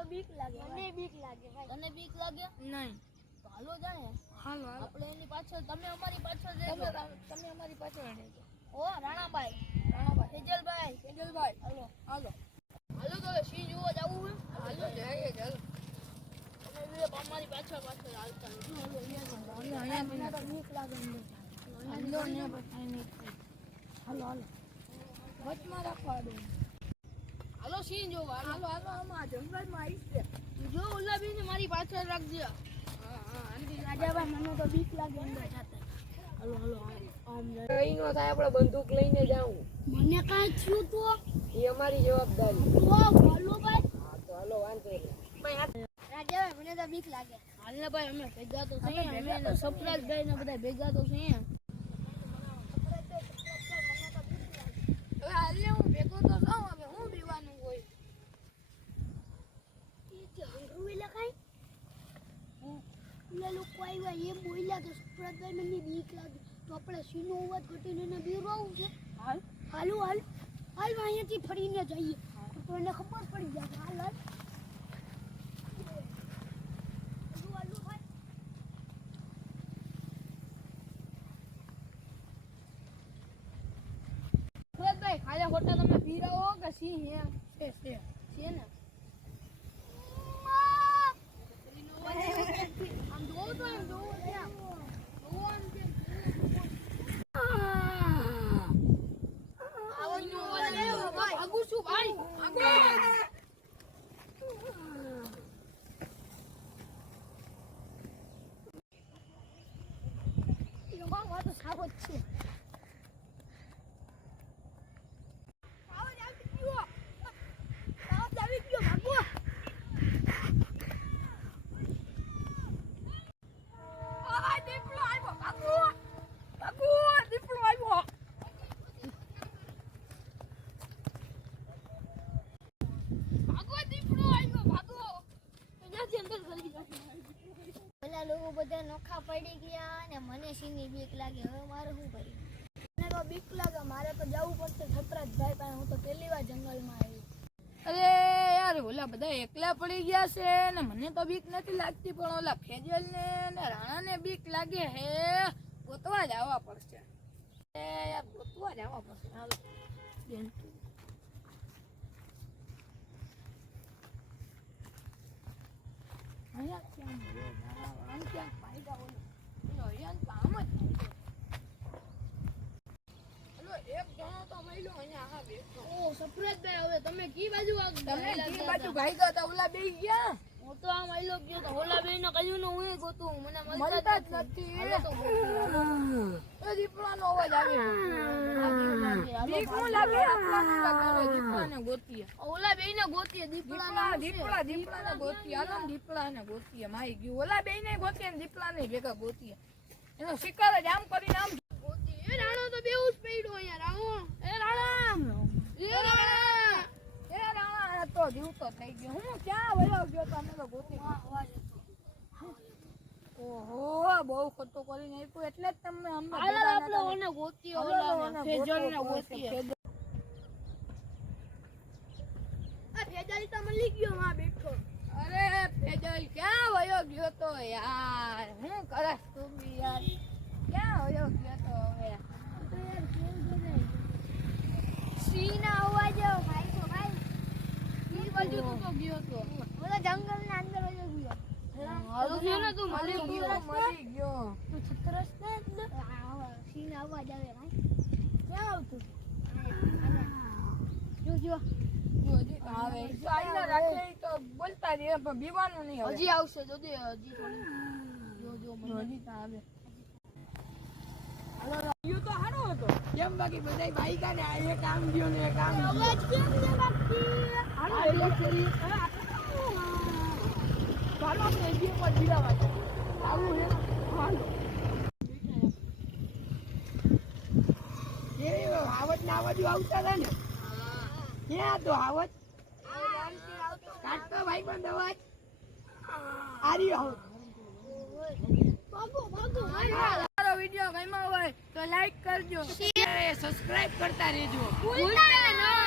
તો બીક લાગે. મને બીક લાગે ભાઈ. તને બીક લાગે? નહીં. હાલો જાય. હાલો આપણે એની પાછળ તમે અમારી પાછળ રહેજો. તમે અમારી પાછળ રહેજો. ઓ રાણાભાઈ તેજલભાઈ હાલો હાલો તો સી જોવા જાવું હે. હાલો જઈએ ચાલો. તમે અમારી પાછળ હાલતા અહીંયા તો બીક લાગે હાલો ને બતાઈ હાલો વચમાં રાખવા દો. હાલો સી જોવા હાલો આમાં જંગલમાં આવીશ છે. જો ઉલ્લાબી ને મારી પાછળ રાખજે. રાજાભાઈ મને તો બીક લાગે અંદર જાતા. હાલો આમ જાય નો થાય આપણે બંદૂક લઈને જાવું. મને કાઈ થયું તો એ અમારી જવાબદારી. તો હાલો ભાઈ. હા તો હાલો વાંધો નહીં ભાઈ. રાજાભાઈ મને તો બીક લાગે. હાલને ભાઈ અમે ભેગા તો છીએ. અમે સપ્રાઈઝ ને બધા ભેગા તો છીએ. હવે હાલે હું ભેગો તો થાઉં. હવે હું બીવાનું હોય એ જે હંગruઈ લખાય એ લોકો આવ્યા એમ બોલ્યા કે સપ્રાઈઝ મને બીક લાગે તો આપણે સીનો અવાજ ઘટીને એને બીવરાવું છે. હાલ અહીંયાથી ફરીને જઈએ તો એને ખબર પડી જાય. હાલ ભાઈ ખાલી ખોટા તમે બીરાવો કે સિંહ છે ને આમ જોવું તો એમ જોવું લોકો બધા નોખા પડી ગયા ને મને સિંહની બીક લાગે. હવે મારે શું કર્યું? મને તો બીક લાગે. મારે તો જવું પડશે સપ્રાઈઝભાઈ પાસે. હું તો પહેલી વાર જંગલમાં આવી. અરે યાર ઓલા બધા એકલા પડી ગયા છે ને મને તો બીક નથી લાગતી પણ ઓલા ફેજલ ને રાણા ને બીક લાગે હે. ગોતવા જ આવવા પડશે. યાર ગોતવા જ આવવા પડશે. હાલો બેન અહીંયા ક્યાં આમ ક્યાં ફાયદા હોય અહીંયા કામ જ એક જણો તો મહિલો અહીંયા આ બેઠો. ઓ સપ્રાઈઝભાઈ હવે તમે કી બાજુ ભાગ્યા તા ઓલા બે ગયા? હું તો આ મહિલો ગયો તો ઓલા બે ને કહ્યું ને હું ગોતું મને મળતા જ નથી. એ દીપડાનો અવાજ આવે. બીક હું લાગે આપણાને લગાડો દીપડાને ગોતીએ. ઓલા બે ને ગોતીએ દીપડાને ગોતીએ. હાલો દીપડાને ગોતીએ. મારી ગયું ઓલા બે ને ગોતીએ ને દીપડાને ભેગા ગોતીએ. એનો શિકાર જ આમ કરીને આમ ગોતીએ. એ રાણો તો બેઉસ પડ્યો અહીંયા. રાણો તો જીવતો થઈ ગયો. હું ક્યાં વયો ગયો તો અમે તો ગોતી. ઓહો બહુ ખોટો કરીને આપ્યું એટલે જ તમને અમને આપણે ઓને ગોતીએ. ઓલા ફેજલને ગોતીએ. આ ફેજલ તો મળી ગયો માં બેઠો. અરે ફેજલ ક્યાં વયો ગયો તો યાર? હું કરસ તું બી યાર? ક્યાં વયો ગયો તો હવે? સીના અવાજ ભાઈ તો ભાઈ ઈ બાજુ તો ગયો તો. ઓલા જંગલના અંદર વયો ગયો. હાલો છે ને તું મળી ગયો. તું છત્રસ ને સીના અવાજ આવે ભાઈ. ક્યાં આવતું? જો આવે આઈલા રાખે તો બોલતા રહે પણ બીવાનું નહીં. હજી આવશે જો હજી હજી તો આવે. હાલો યુ તો હારો હતો. કેમ બાકી બધાય બાઈકા ને આ એક કામ ગયો ને એક કામ ગયો. અવાજ કેમ ને બાકી? હાલો ચરી ચાલો આપણે એજી પર જીરાવા છે. આવું હે હાલો. એ આવત ના આવજો આવતા હતા ને. ક્યાં તો આવત કાટતો ભાઈ બંધ અવાજ આરી આવો. ભાગો મારો વિડિયો ગમ્યો હોય તો લાઈક કરજો, સબસ્ક્રાઇબ કરતા રહેજો. ભૂલતા ન